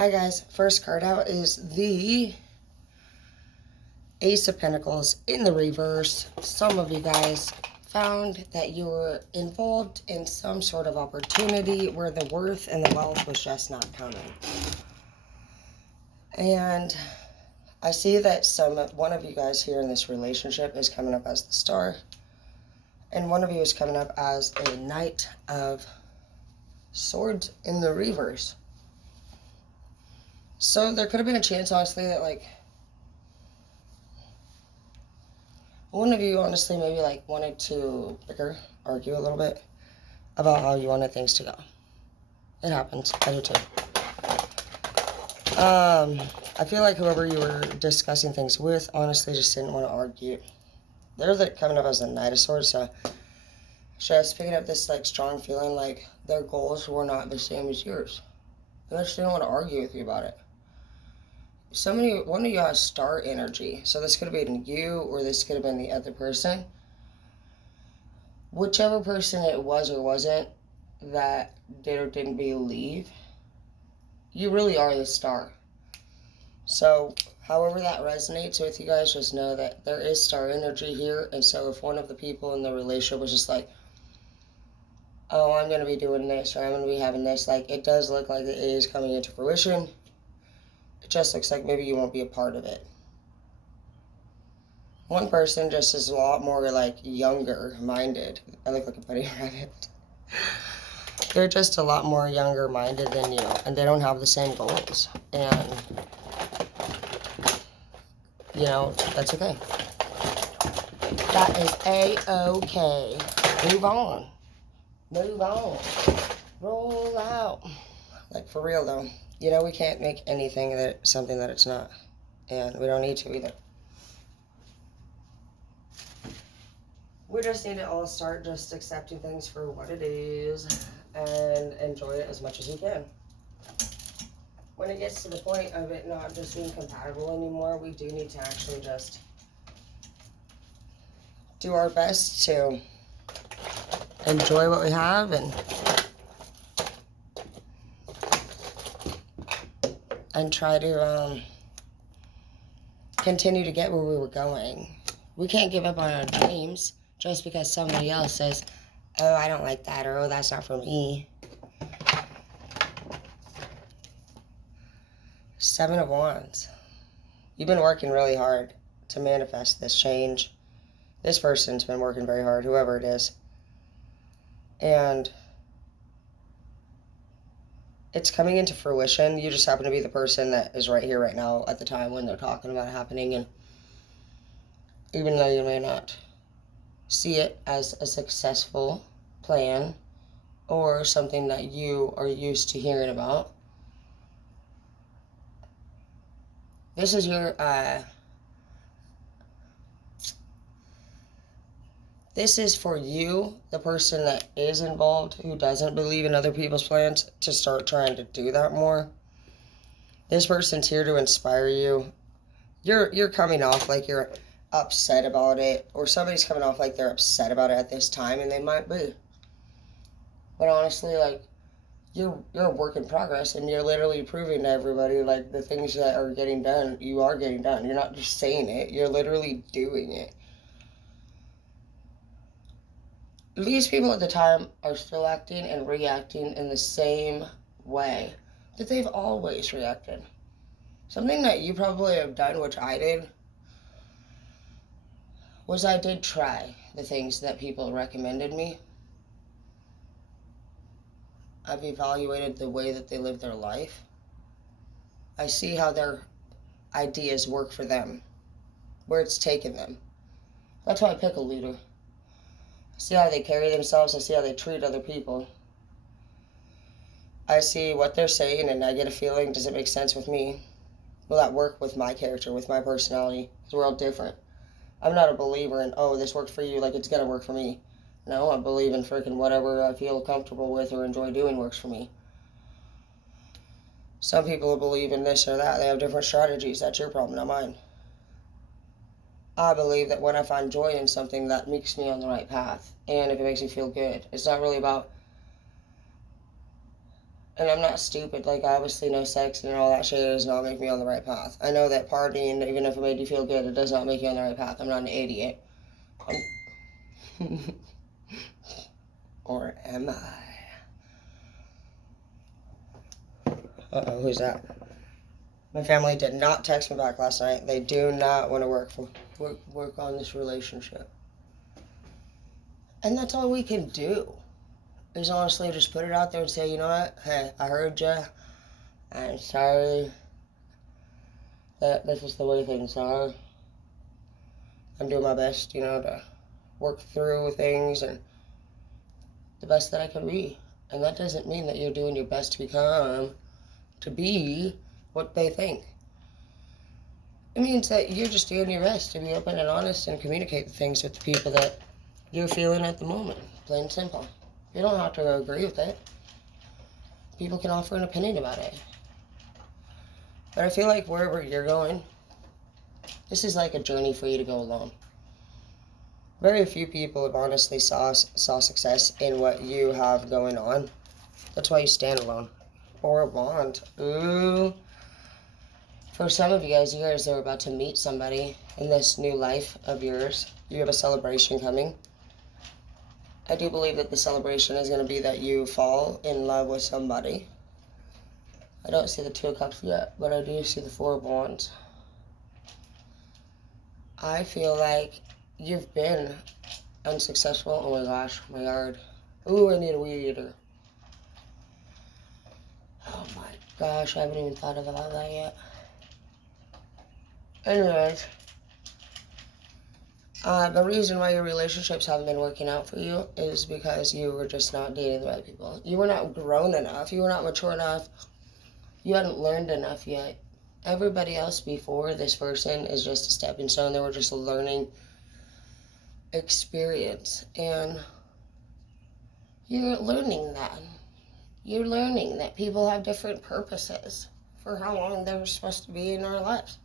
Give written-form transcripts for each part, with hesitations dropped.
Hi guys, first card out is the Ace of Pentacles in the reverse. Some of you guys found that you were involved in some sort of opportunity where the worth and the wealth was just not coming. And I see that one of you guys here in this relationship is coming up as the Star. And one of you is coming up as a Knight of Swords in the reverse. So there could have been a chance, honestly, that one of you honestly maybe wanted to argue a little bit about how you wanted things to go. It happens. I do too. I feel like whoever you were discussing things with honestly just didn't want to argue. They're coming up as a Knight of Swords, so just picking up this strong feeling like their goals were not the same as yours. They just didn't want to argue with you about it. One of you has star energy, so this could have been you or this could have been the other person. Whichever person it was or wasn't that did or didn't believe, you really are the star. So however that resonates with you guys, just know that there is star energy here. And so if one of the people in the relationship was just like, oh, I'm going to be doing this or I'm going to be having this, it does look like it is coming into fruition. It just looks like maybe you won't be a part of it. One person just is a lot more younger minded. I look like a bunny rabbit. They're just a lot more younger minded than you, and they don't have the same goals. And that's okay. That is A-okay. Move on. Move on. Roll out. For real though. We can't make anything something that it's not. And we don't need to either. We just need to all start just accepting things for what it is and enjoy it as much as you can. When it gets to the point of it not just being compatible anymore, we do need to actually just do our best to enjoy what we have and try to continue to get where we were going. We can't give up on our dreams just because somebody else says, oh, I don't like that, or oh, that's not for me. Seven of Wands. You've been working really hard to manifest this change. This person's been working very hard, whoever it is. And it's coming into fruition. You just happen to be the person that is right here, right now, at the time when they're talking about it happening. And even though you may not see it as a successful plan or something that you are used to hearing about, this is your, this is for you, the person that is involved, who doesn't believe in other people's plans, to start trying to do that more. This person's here to inspire you. You're coming off like you're upset about it, or somebody's coming off like they're upset about it at this time, and they might be. But honestly, you're a work in progress, and you're literally proving to everybody the things that are getting done, you are getting done. You're not just saying it, you're literally doing it. These people at the time are still acting and reacting in the same way that they've always reacted. Something that you probably have done, which I did, was I did try the things that people recommended me. I've evaluated the way that they live their life. I see how their ideas work for them, where it's taken them. That's why I pick a leader. I see how they carry themselves. I see how they treat other people. I see what they're saying, and I get a feeling, does it make sense with me? Will that work with my character, with my personality? Because we're all different. I'm not a believer in, oh, this worked for you, it's going to work for me. No, I believe in freaking whatever I feel comfortable with or enjoy doing works for me. Some people believe in this or that. They have different strategies. That's your problem, not mine. I believe that when I find joy in something, that makes me on the right path. And if it makes me feel good. It's not really about And I'm not stupid. Like, obviously, no sex and all that shit does not make me on the right path. I know that partying, even if it made you feel good, it does not make you on the right path. I'm not an idiot. Or am I? Uh-oh, who's that? My family did not text me back last night. They do not want to work on this relationship. And that's all we can do. Is honestly just put it out there and say, you know what? Hey, I heard you. I'm sorry that this is the way things are. I'm doing my best, to work through things and the best that I can be. And that doesn't mean that you're doing your best to be what they think. It means that you're just doing your best to be open and honest and communicate the things with the people that you're feeling at the moment. Plain and simple. You don't have to agree with it. People can offer an opinion about it. But I feel like wherever you're going, this is like a journey for you to go alone. Very few people have honestly saw success in what you have going on. That's why you stand alone. Or a bond. Ooh. For some of you guys are about to meet somebody in this new life of yours. You have a celebration coming. I do believe that the celebration is going to be that you fall in love with somebody. I don't see the Two of Cups yet, but I do see the Four of Wands. I feel like you've been unsuccessful. Oh my gosh, my yard. Ooh, I need a weed eater. Oh my gosh, I haven't even thought about that yet. Anyways, the reason why your relationships haven't been working out for you is because you were just not dating the right people. You were not grown enough. You were not mature enough. You hadn't learned enough yet. Everybody else before this person is just a stepping stone. They were just a learning experience. And you're learning that. You're learning that people have different purposes for how long they're supposed to be in our lives.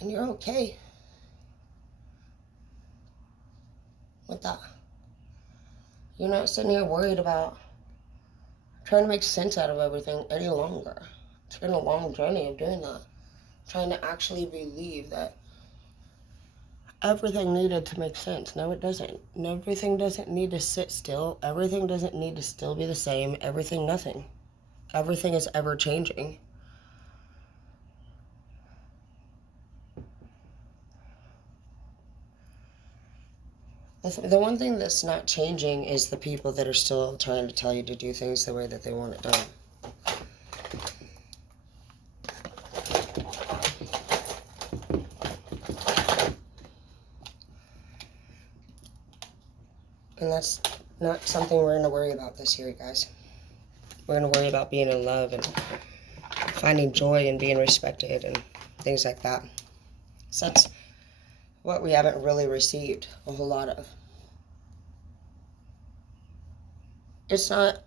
And you're okay with that. You're not sitting here worried about trying to make sense out of everything any longer. It's been a long journey of doing that. Trying to actually believe that everything needed to make sense. No, it doesn't. Everything doesn't need to sit still. Everything doesn't need to still be the same. Everything, nothing. Everything is ever changing. The one thing that's not changing is the people that are still trying to tell you to do things the way that they want it done. And that's not something we're going to worry about this year, guys. We're going to worry about being in love and finding joy and being respected and things like that. So that's what we haven't really received a whole lot of. It's not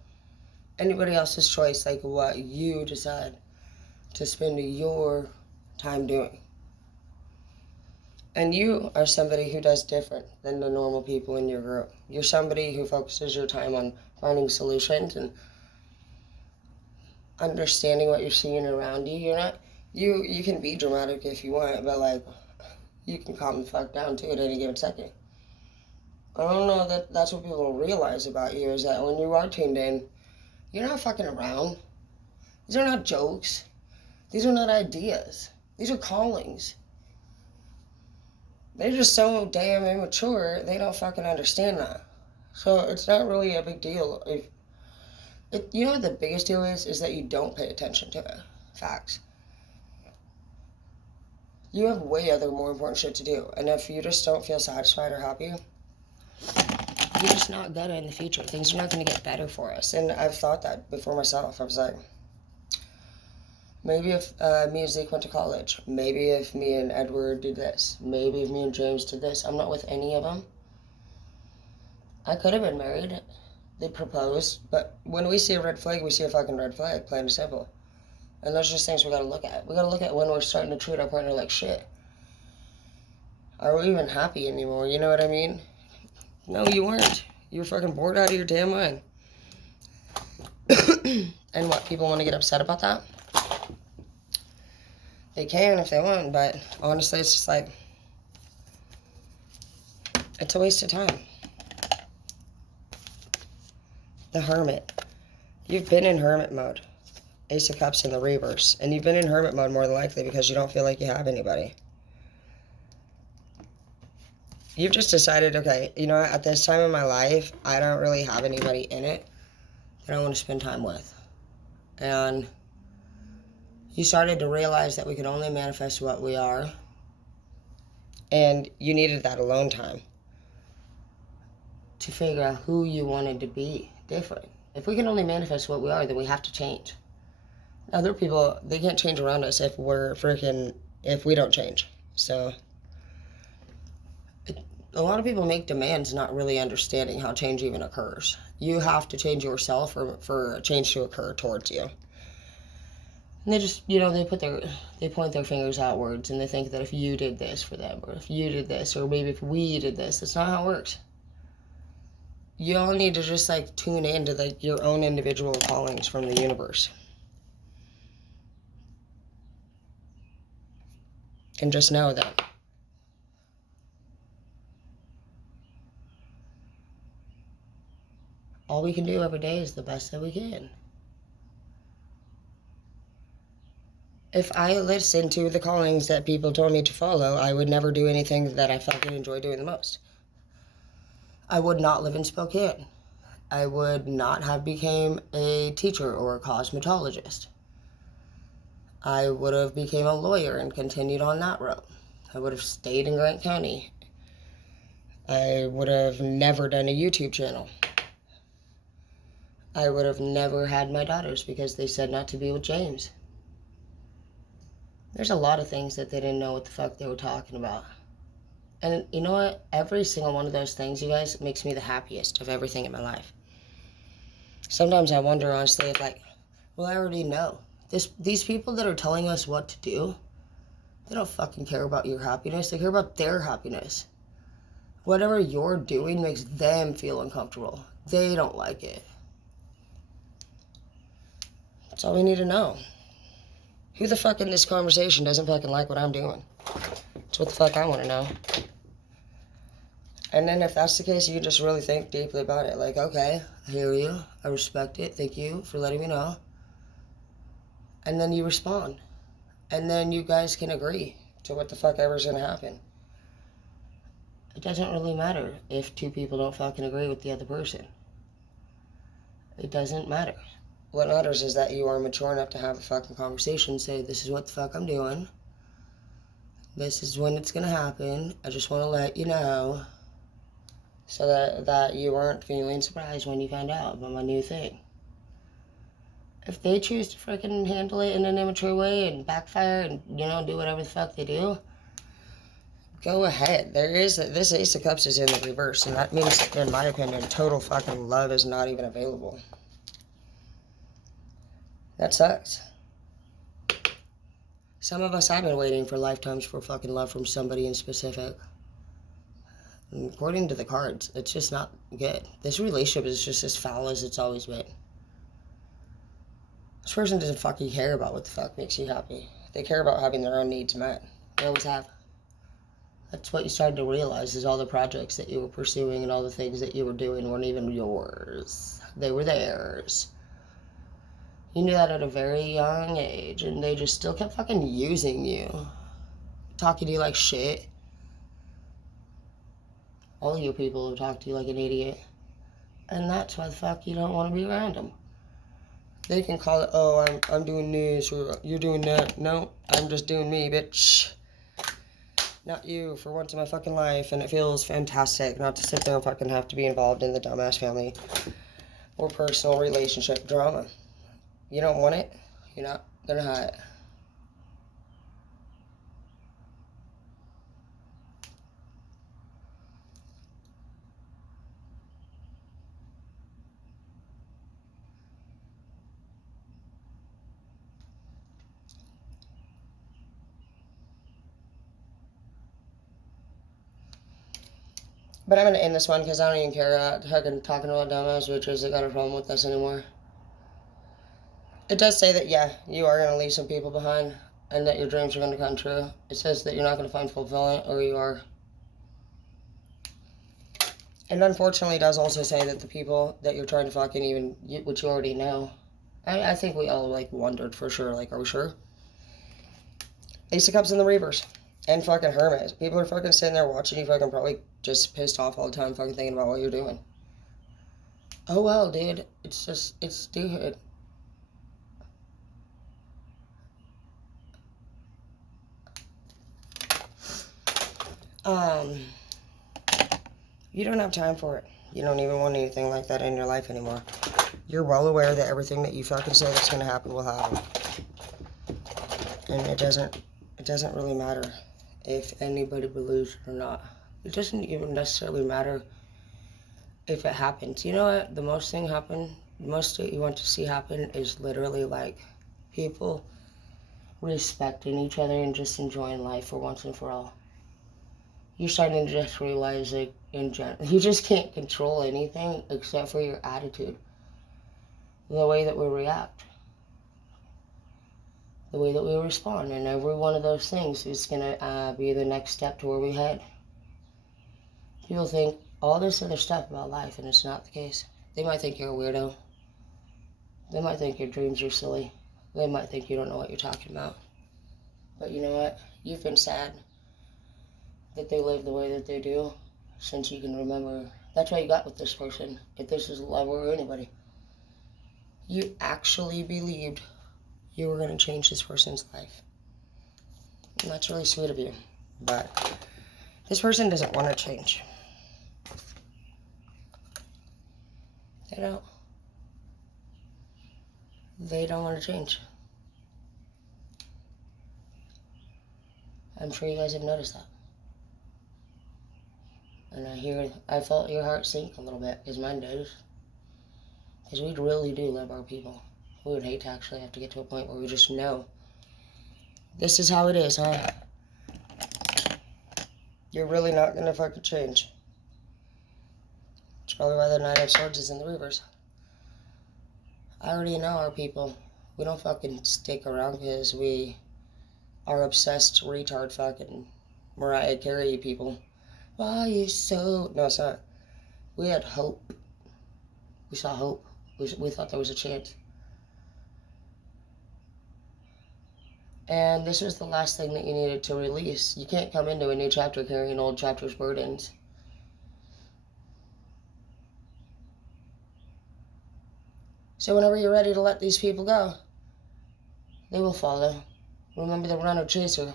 anybody else's choice, like what you decide to spend your time doing. And you are somebody who does different than the normal people in your group. You're somebody who focuses your time on finding solutions and understanding what you're seeing around you. You're not, you can be dramatic if you want, but like, you can calm the fuck down too at any given second. I don't know that that's what people realize about you, is that when you are tuned in, you're not fucking around. These are not jokes. These are not ideas. These are callings. They're just so damn immature, they don't fucking understand that. So it's not really a big deal. You know what the biggest deal is that you don't pay attention to it. Facts. You have way other more important shit to do. And if you just don't feel satisfied or happy, you're just not gonna in the future. Things are not gonna get better for us. And I've thought that before myself. I was like, maybe if me and Zeke went to college, maybe if me and Edward did this, maybe if me and James did this. I'm not with any of them. I could have been married. They proposed, but when we see a red flag, we see a fucking red flag, plain and simple. And those are just things we gotta look at. We gotta look at when we're starting to treat our partner like shit. Are we even happy anymore? You know what I mean? No, you weren't. You were fucking bored out of your damn mind. And what, people want to get upset about that? They can if they want, but honestly, it's just like, it's a waste of time. The Hermit. You've been in hermit mode. Ace of Cups in the reverse. And you've been in hermit mode more than likely because you don't feel like you have anybody. You've just decided, okay, you know what, at this time in my life, I don't really have anybody in it that I want to spend time with. And you started to realize that we can only manifest what we are. And you needed that alone time to figure out who you wanted to be different. If we can only manifest what we are, then we have to change. Other people, they can't change around us if we don't change. So a lot of people make demands not really understanding how change even occurs. You have to change yourself for a change to occur towards you. And they just, they point their fingers outwards and they think that if you did this for them, or if you did this, or maybe if we did this, that's not how it works. You all need to just tune into your own individual callings from the universe. And just know that all we can do every day is the best that we can. If I listened to the callings that people told me to follow, I would never do anything that I fucking enjoy doing the most. I would not live in Spokane. I would not have become a teacher or a cosmetologist. I would have became a lawyer and continued on that road. I would have stayed in Grant County. I would have never done a YouTube channel. I would have never had my daughters because they said not to be with James. There's a lot of things that they didn't know what the fuck they were talking about. And you know what? Every single one of those things, you guys, makes me the happiest of everything in my life. Sometimes I wonder, honestly, if well, I already know. These people that are telling us what to do, they don't fucking care about your happiness. They care about their happiness. Whatever you're doing makes them feel uncomfortable. They don't like it. That's all we need to know. Who the fuck in this conversation doesn't fucking like what I'm doing? That's what the fuck I want to know. And then if that's the case, you can just really think deeply about it. Okay, I hear you. I respect it. Thank you for letting me know. And then you respond. And then you guys can agree to what the fuck ever's going to happen. It doesn't really matter if two people don't fucking agree with the other person. It doesn't matter. What matters is that you are mature enough to have a fucking conversation. Say, this is what the fuck I'm doing. This is when it's going to happen. I just want to let you know. So that you weren't feeling surprised when you found out about my new thing. If they choose to freaking handle it in an immature way and backfire and, do whatever the fuck they do, go ahead. This Ace of Cups is in the reverse, and that means, in my opinion, total fucking love is not even available. That sucks. Some of us have been waiting for lifetimes for fucking love from somebody in specific. And according to the cards, it's just not good. This relationship is just as foul as it's always been. This person doesn't fucking care about what the fuck makes you happy. They care about having their own needs met. They always have. That's what you started to realize, is all the projects that you were pursuing and all the things that you were doing weren't even yours. They were theirs. You knew that at a very young age, and they just still kept fucking using you. Talking to you like shit. All you people have talked to you like an idiot. And that's why the fuck you don't want to be around them. They can call it, oh, I'm doing this, or you're doing that. No, I'm just doing me, bitch. Not you, for once in my fucking life, and it feels fantastic not to sit there and fucking have to be involved in the dumbass family or personal relationship drama. You don't want it, you're not gonna have it. But I'm gonna end this one because I don't even care about talking about dumbass bitches that got a problem with us anymore. It does say that, yeah, you are going to leave some people behind and that your dreams are going to come true. It says that you're not going to find fulfillment, or you are. And unfortunately, it does also say that the people that you're trying to fucking even, which you already know, I think we all, like, wondered for sure, like, are we sure? Ace of Cups in the reverse. And fucking Hermit. People are fucking sitting there watching you fucking probably just pissed off all the time fucking thinking about what you're doing. Oh well, dude. It's just, it's stupid. You don't have time for it. You don't even want anything like that in your life anymore. You're well aware that everything that you fucking say that's going to happen will happen. And it doesn't really matter if anybody believes it or not. It doesn't even necessarily matter if it happens. You know what? The most that you want to see happen is literally like people respecting each other and just enjoying life for once and for all. You're starting to just realize that in general, you just can't control anything except for your attitude. The way that we react. The way that we respond. And every one of those things is going to be the next step to where we head. People think all this other stuff about life, and it's not the case. They might think you're a weirdo. They might think your dreams are silly. They might think you don't know what you're talking about. But you know what? You've been sad that they live the way that they do since you can remember. That's why you got with this person. If this is love or anybody. You actually believed you were going to change this person's life. And that's really sweet of you. But this person doesn't want to change. They don't. They don't want to change. I'm sure you guys have noticed that. And I felt your heart sink a little bit, because mine does. Because we really do love our people. We would hate to actually have to get to a point where we just know this is how it is, huh? You're really not going to fucking change. That's probably why the Knight of Swords is in the reverse. I already know our people. We don't fucking stick around because we are obsessed, retard fucking Mariah Carey people. Why you so... No, it's not. We had hope. We saw hope. We thought there was a chance. And this was the last thing that you needed to release. You can't come into a new chapter carrying old chapter's burdens. So whenever you're ready to let these people go, they will follow. Remember the runner chaser.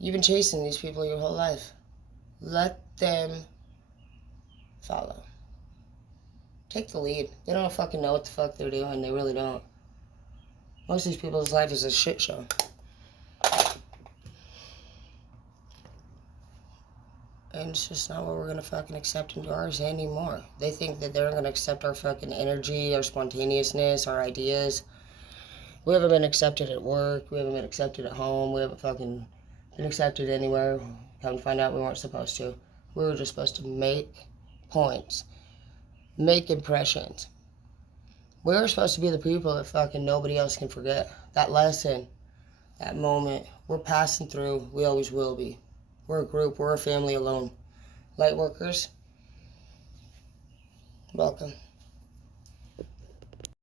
You've been chasing these people your whole life. Let them follow. Take the lead. They don't fucking know what the fuck they're doing. They really don't. Most of these people's life is a shit show. And it's just not what we're going to fucking accept into ours anymore. They think that they're going to accept our fucking energy, our spontaneousness, our ideas. We haven't been accepted at work. We haven't been accepted at home. We haven't fucking been accepted anywhere. Come to find out we weren't supposed to. We were just supposed to make points. Make impressions. We were supposed to be the people that fucking nobody else can forget. That lesson. That moment. We're passing through. We always will be. We're a group. We're a family alone. Light workers, welcome.